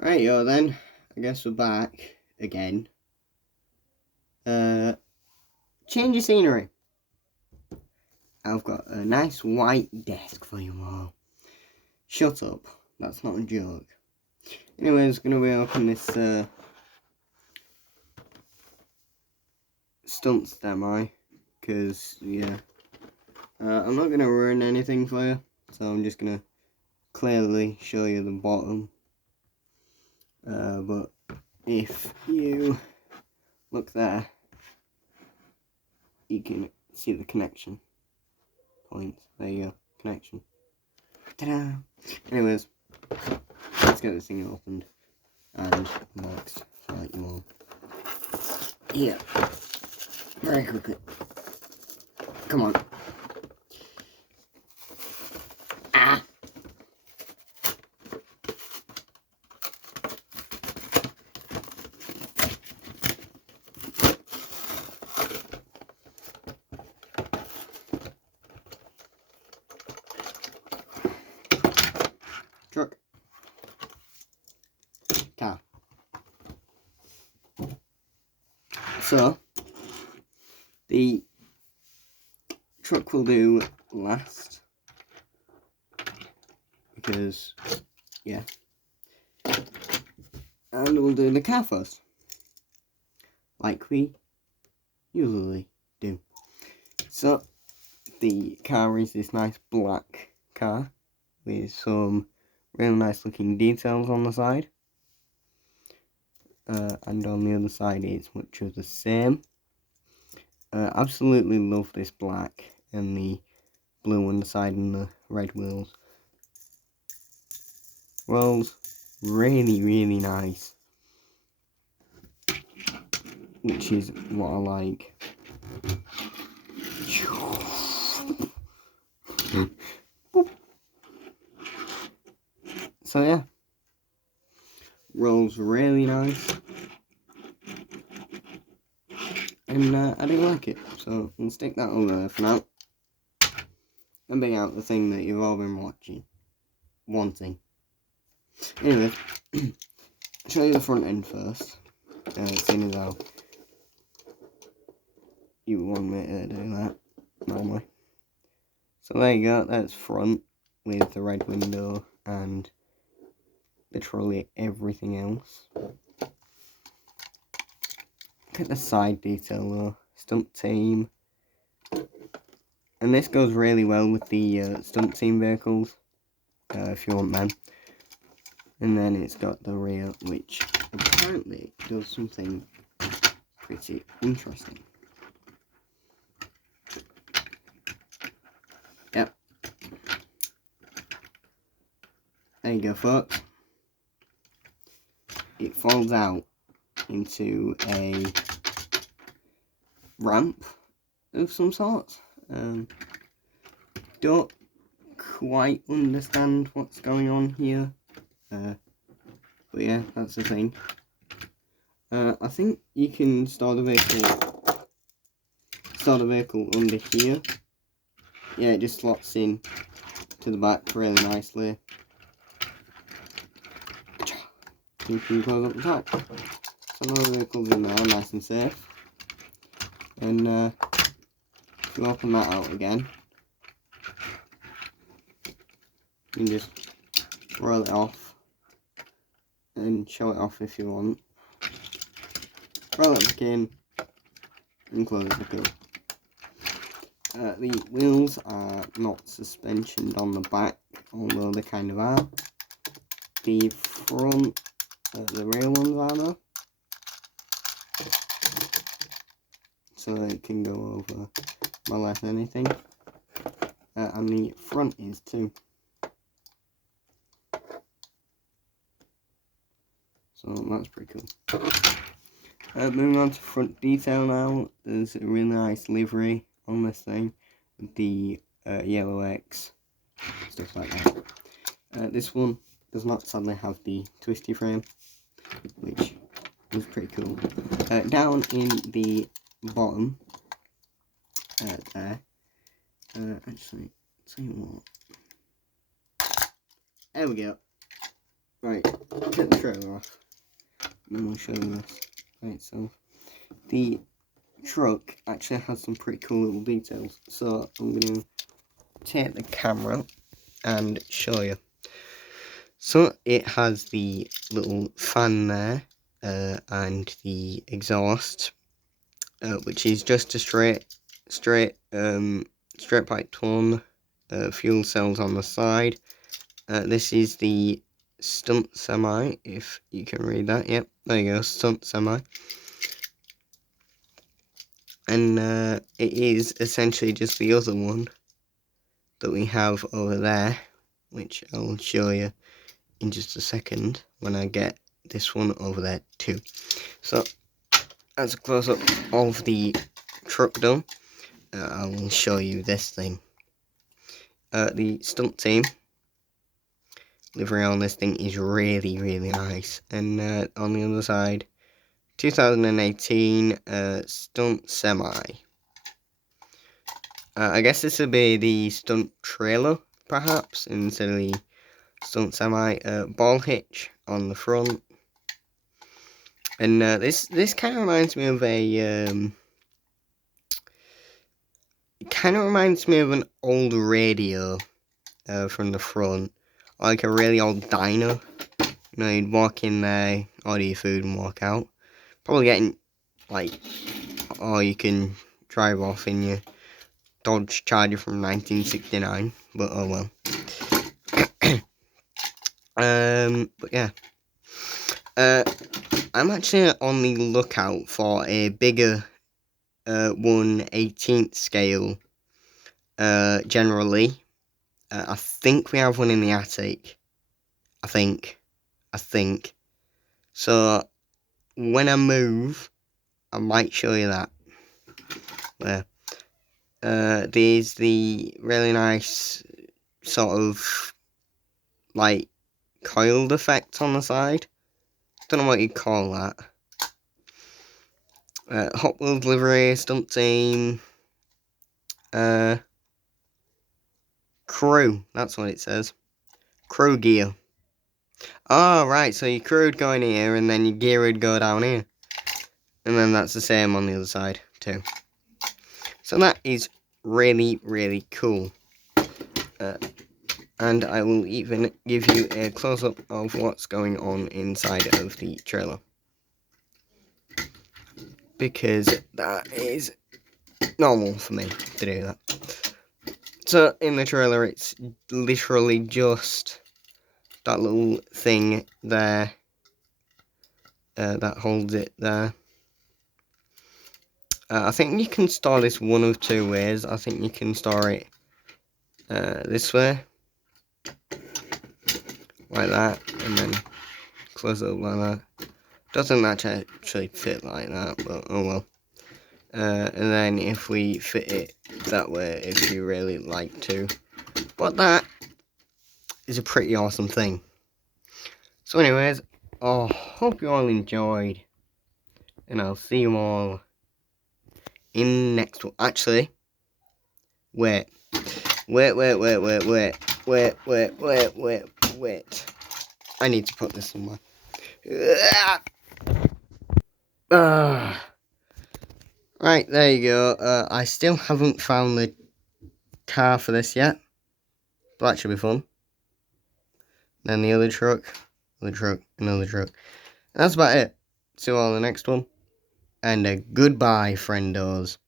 Right, yo then. I guess we're back again. Change of scenery. I've got a nice white desk for you all. Shut up. That's not a joke. Anyways, gonna be opening this stunts demo. Because, yeah. I'm not gonna ruin anything for you. So I'm just gonna clearly show you the bottom. But if you look there, you can see the connection points. There you go. Connection. Ta-da! Anyways, let's get this thing opened and unboxed for you all. Yeah. Very quickly. Come on. Ah! Truck. Car. So, the truck will do last. Because, yeah. And we'll do the car first. Like we usually do. So, the car is this nice black car with some really nice looking details on the side. And on the other side it's much of the same. Absolutely love this black and the blue on the side and the red wheels. Rolls really nice, which is what I like. So yeah, rolls really nice, and I do like it. So we'll stick that over there for now, and bring out the thing that you've all been wanting. Anyway, show you the front end first. Seeing as how you want me to do that normally. So there you go. That's front with the red window and literally everything else. Look at the side detail though. Stunt team. And this goes really well with the stunt team vehicles, if you want them. And then it's got the rear, which apparently does something pretty interesting. Yep. There you go, folks. It folds out into a ramp of some sort. Don't quite understand what's going on here, but yeah, that's the thing. I think you can store the vehicle under here. Yeah, it just slots in to the back really nicely. You can close up the top. So no vehicles in there, nice and safe. And if you open that out again, you can just roll it off and show it off if you want. Roll it back in and close it back up. The wheels are not suspensioned on the back, although they kind of are. The front, the rear ones are though. So it can go over more or less anything. And the front is too. So that's pretty cool. Moving on to front detail now. There's a really nice livery on this thing. The yellow X, stuff like that. This one does not sadly have the twisty frame, which is pretty cool. Down in the bottom, there, actually, tell you what, there we go. Right, get the trailer off, and then we'll show you this by itself. The truck actually has some pretty cool little details, so I'm going to take the camera and show you. So it has the little fan there, and the exhaust, which is just a straight pipe one, fuel cells on the side. This is the stunt semi, if you can read that. Yep, there you go, stunt semi. And it is essentially just the other one that we have over there, which I'll show you in just a second when I get this one over there too. So, as a close-up of the truck done, I will show you this thing. The stunt team livery on this thing is really, really nice. And on the other side, 2018 stunt semi. I guess this would be the stunt trailer, perhaps, instead of the stunt semi. Ball hitch on the front. And this kind of reminds me of a it kind of reminds me of an old radio from the front, like a really old diner. You know, you'd walk in there, order your food, and walk out. Probably getting like, or you can drive off in your Dodge Charger from 1969. But oh well. But yeah. I'm actually on the lookout for a bigger 1/18th scale. Generally, I think we have one in the attic. I think. So when I move, I might show you that. Where there's the really nice sort of like coiled effect on the side. Don't know what you'd call that. Hot Wheels livery, stunt team, crew. That's what it says. Crew gear. Oh, right, so your crew would go in here, and then your gear would go down here. And then that's the same on the other side, too. So that is really, really cool. And I will even give you a close-up of what's going on inside of the trailer. Because that is normal for me to do that. So, in the trailer, it's literally just that little thing there that holds it there. I think you can store this one of two ways. I think you can store it this way, like that, and then close it up like that. Doesn't actually fit like that, but oh well. And then if we fit it that way, if you really like to. But that is a pretty awesome thing. So anyways, hope you all enjoyed, and I'll see you all in next one. Actually, wait. I need to put this somewhere. Right, there you go. I still haven't found the car for this yet, but that should be fun. Then the other truck, another truck. And that's about it. See you all in the next one. And a goodbye, friendos.